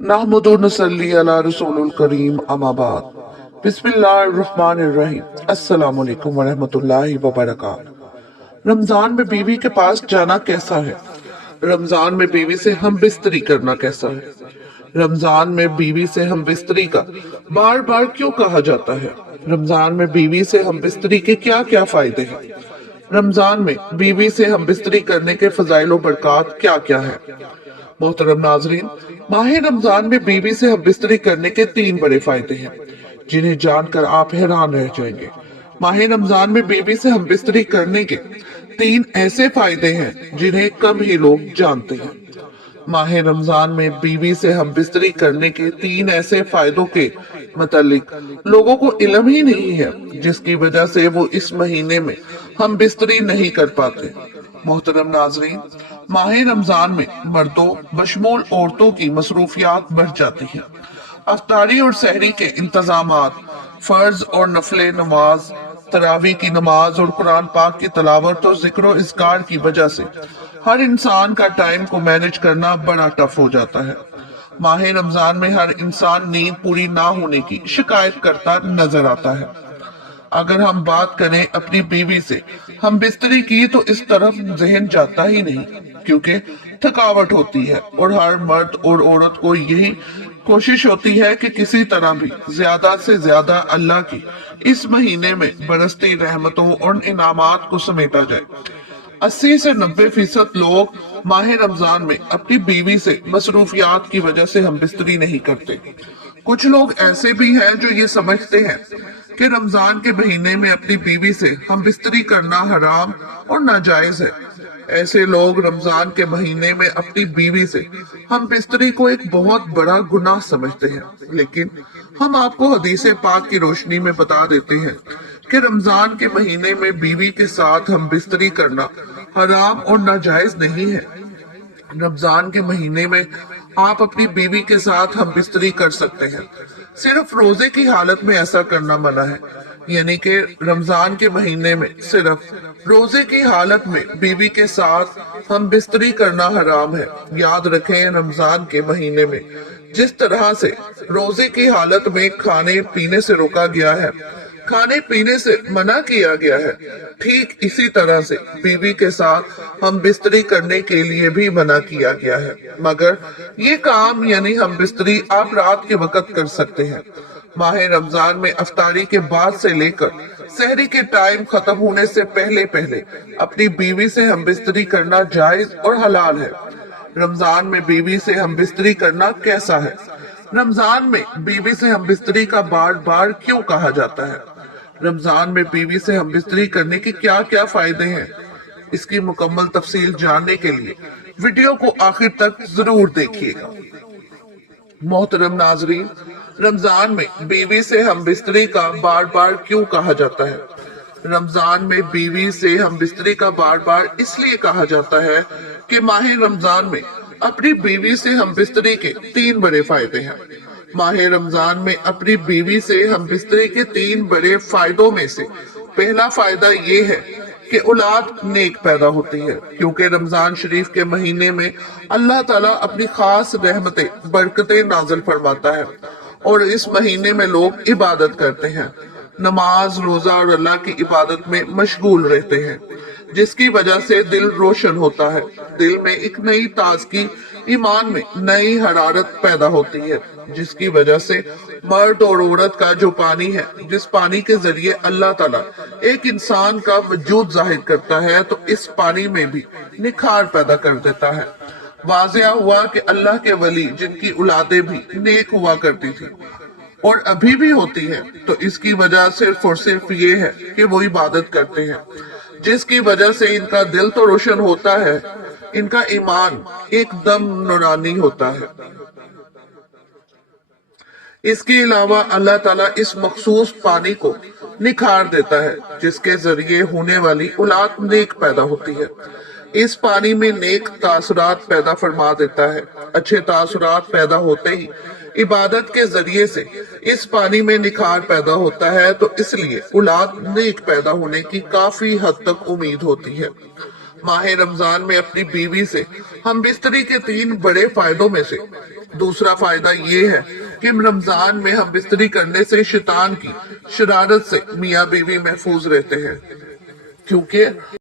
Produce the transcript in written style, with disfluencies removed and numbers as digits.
नहमदु व नसल्ली अला रसूलिल करीम अम्मा बाद। बिस्मिल्लाहिर्रहमानिर्रहीम। अस्सलामु अलैकुम व रहमतुल्लाहि व बरकातहू। रमजान में बीवी के पास जाना कैसा है? रमजान में बीवी से हम बिस्तरी करना कैसा है? रमजान में बीवी से हम बिस्तरी का बार बार क्यों कहा जाता है? रमजान में बीवी से हम बिस्तरी के क्या क्या फायदे हैं? रमजान में बीवी से हम बिस्तरी करने के फजाइल व बरकात क्या क्या है? मोहतरम नाजरीन, माह रमजान में बीवी से हम बिस्तरी करने के 3 बड़े फायदे हैं जिन्हें जानकर आप हैरान रह जाएंगे। माह रमजान में बीवी से हम बिस्तरी करने के 3 ऐसे फायदे हैं जिन्हें कम ही लोग जानते हैं। माह रमजान में बीवी से हम बिस्तरी करने के 3 ऐसे फायदों के मतलब लोगों को इल्म ही नहीं है, जिसकी वजह से वो इस महीने में हम बिस्तरी नहीं कर पाते। मोहतरम नाजरीन, माह रमजान में मर्दों बशमूल औरतों की मसरूफियात बढ़ जाती है। अफ्तारी और सहरी के इंतजामात, फर्ज और नफले नमाज, तरावी की नमाज और कुरान पाक की तलावत और जिक्र और इज़कार की वजह से हर इंसान का टाइम को मैनेज करना बड़ा टफ हो जाता है। माह रमजान में हर इंसान नींद पूरी ना होने की शिकायत करता नजर आता है। अगर हम बात करें अपनी बीवी से हम बिस्तरी की तो इस तरफ जहन जाता ही नहीं, क्योंकि थकावट होती है और हर मर्द और औरत को यही कोशिश होती है कि किसी तरह भी ज्यादा से ज्यादा अल्लाह की इस महीने में बरसती रहमतों और इनामात को समेटा जाए। 80 से 90% लोग माह रमजान में अपनी बीवी से मसरूफियात की वजह से हम बिस्तरी नहीं करते। कुछ लोग ऐसे भी हैं जो ये समझते हैं कि रमजान के महीने में अपनी बीवी से हम बिस्तरी करना हराम और नाजायज है। ऐसे लोग रमजान के महीने में अपनी बीवी से हम बिस्तरी को एक बहुत बड़ा गुनाह समझते हैं, लेकिन हम आपको हदीस पाक की रोशनी में बता देते हैं कि रमजान के महीने में बीवी के साथ हम बिस्तरी करना हराम और नाजायज नहीं है। रमजान के महीने में आप अपनी बीवी के साथ हम बिस्तरी कर सकते हैं, सिर्फ रोजे की हालत में ऐसा करना मना है। यानी कि रमजान के महीने में सिर्फ रोजे की हालत में बीवी के साथ हम बिस्तरी करना हराम है। याद रखें, रमजान के महीने में जिस तरह से रोजे की हालत में खाने पीने से रोका गया है, खाने पीने से मना किया गया है, ठीक इसी तरह से बीवी के साथ हम बिस्तरी करने के लिए भी मना किया गया है। मगर ये काम यानी हम बिस्तरी आप रात के वक्त कर सकते हैं। माह रमजान में अफ्तारी के बाद से लेकर सहरी के टाइम खत्म होने से पहले पहले अपनी बीवी से हम बिस्तरी करना जायज और हलाल है। रमजान में बीवी से हम बिस्तरी करना कैसा है? रमजान में बीवी से हम बिस्तरी का बार बार क्यों कहा जाता है? रमजान में बीवी से हम बिस्तरी करने के क्या क्या फायदे हैं? इसकी मुकम्मल तफसील जानने के लिए वीडियो को आखिर तक जरूर देखिएगा। मोहतरम नाजरीन, रमजान में बीवी से हम बिस्तरी का बार बार क्यों कहा जाता है? रमजान में बीवी से हम बिस्तरी का बार बार इसलिए कहा जाता है कि माह रमजान में अपनी बीवी से हम बिस्तरी के 3 बड़े फायदे हैं। माह रमजान में अपनी बीवी से हम बिस्तरी के 3 बड़े फायदों में से पहला फायदा ये है कि औलाद नेक पैदा होती है, क्योंकि रमजान शरीफ के महीने में अल्लाह ताला अपनी खास रहमतें बरकतें नाज़िल फरमाता है और इस महीने में लोग इबादत करते हैं, नमाज रोजा और अल्लाह की इबादत में मशगूल रहते हैं, जिसकी वजह से दिल रोशन होता है, दिल में एक नई ताजगी, ईमान में नई हरारत पैदा होती है, जिसकी वजह से मर्द और औरत का जो पानी है, जिस पानी के जरिए अल्लाह ताला एक इंसान का वजूद जाहिर करता है, तो इस पानी में भी निखार पैदा कर देता है। वाज़िया हुआ कि अल्लाह के वली जिनकी औलादें भी नेक हुआ करती थी और अभी भी होती है, तो इसकी वजह सिर्फ और सिर्फ ये है कि वो इबादत करते हैं, जिसकी वजह से इनका दिल तो रोशन होता है, इनका ईमान एकदम नूरानी होता है। इसके अलावा अल्लाह ताला इस मखसूस पानी को निखार देता है, जिसके जरिए होने वाली औलाद नेक पैदा होती है। इस पानी में नेक तासुरात पैदा फरमा देता है। अच्छे तासुरात पैदा होते ही इबादत के जरिए से इस पानी में निखार पैदा होता है, तो इसलिए औलाद नेक पैदा होने की काफी हद तक उम्मीद होती है। माह रमजान में अपनी बीवी से हम बिस्तरी के 3 बड़े फायदों में से दूसरा फायदा ये है कि रमजान में हम बिस्तरी करने से शैतान की शरारत से मियाँ बीवी महफूज रहते हैं, क्योंकि